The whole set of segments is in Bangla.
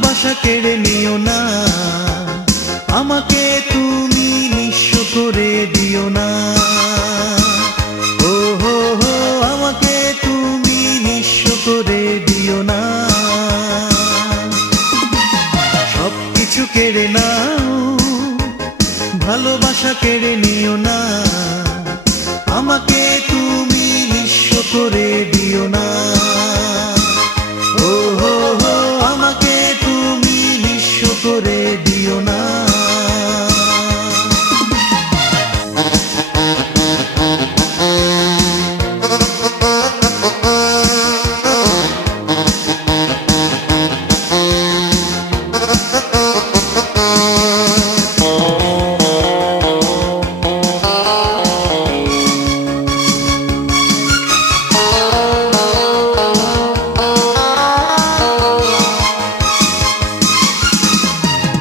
ভালোবাসা কেড়ে নিও না, আমাকে তুমি নিঃস্ব করে দিও না। ও হো হো, আমাকে তুমি নিঃস্ব করে দিও না। সবকিছু কেড়ে নাও, ভালোবাসা কেড়ে নিও না, আমাকে তুমি নিঃস্ব করে দিও না। ও হো হো, আমাকে তুমি নিঃস্ব করে দিও না।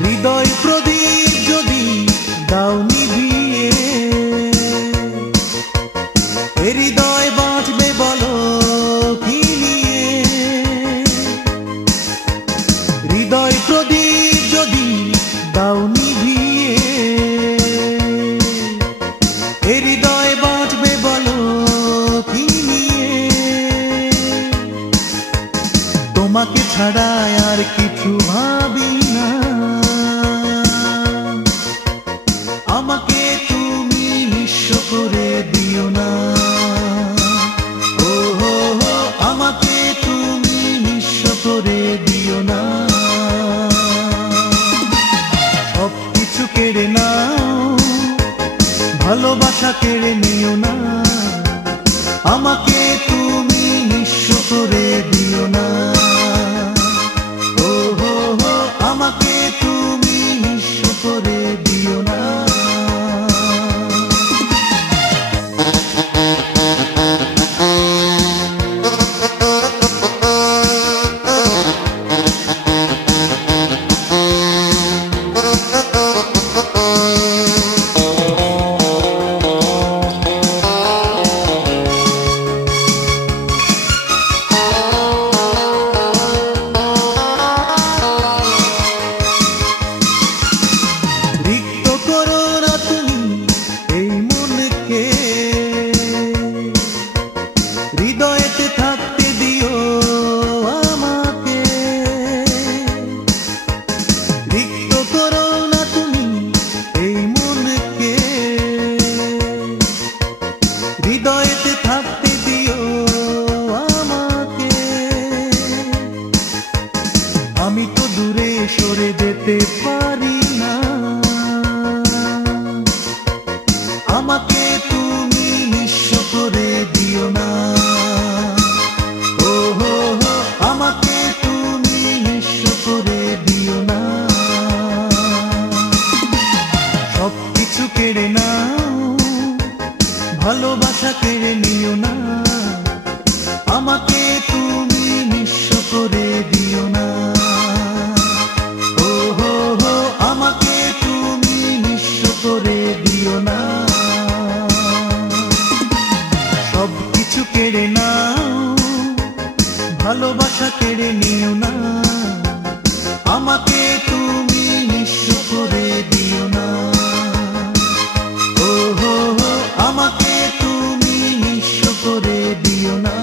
হৃদয় প্রদীপ যদি দাও নিভিয়ে, এ হৃদয় বাঁচবে বলো কি নিয়ে। হৃদয় প্রদীপ যদি দাও নিভিয়ে, এ হৃদয় বাঁচবে বলো কি নিয়ে। তোমাকে ছাড়া আর কিছু ভাবি না, আমাকে তুমি নিঃস্ব করে দিও না। ও হো হো, আমাকে তুমি নিঃস্ব করে দিও না। সবকিছু কেড়ে নাও, ভালোবাসা কেড়ে নিও না, আমাকে তুমি নিঃস্ব করে দিও না। ও হো হো, আমাকে তুমি নিঃস্ব করে দিও না। হৃদয়েতে থাকতে দিও আমাকে, রিক্ত করো না তুমি এই মনকে। হৃদয়েতে থাকতে দিও আমাকে, আমি তো দূরে সরে যেতে পারি না, আমাকে তুমি নিঃস্ব করে দিও না। ও হো হো, আমাকে তুমি নিঃস্ব করে দিও না। সবকিছু কেড়ে নাও, ভালোবাসা কেড়ে নিও না, আমাকে তুমি নিঃস্ব করে দিও না। ও হো হো, আমাকে তুমি নিঃস্ব করে দিও না। সবকিছু কেড়ে নাও, ভালোবাসা কেড়ে নিও না, আমাকে তুমি নিঃস্ব করে দিও না। ও হো হো, আমাকে তুমি নিঃস্ব করে দিও না।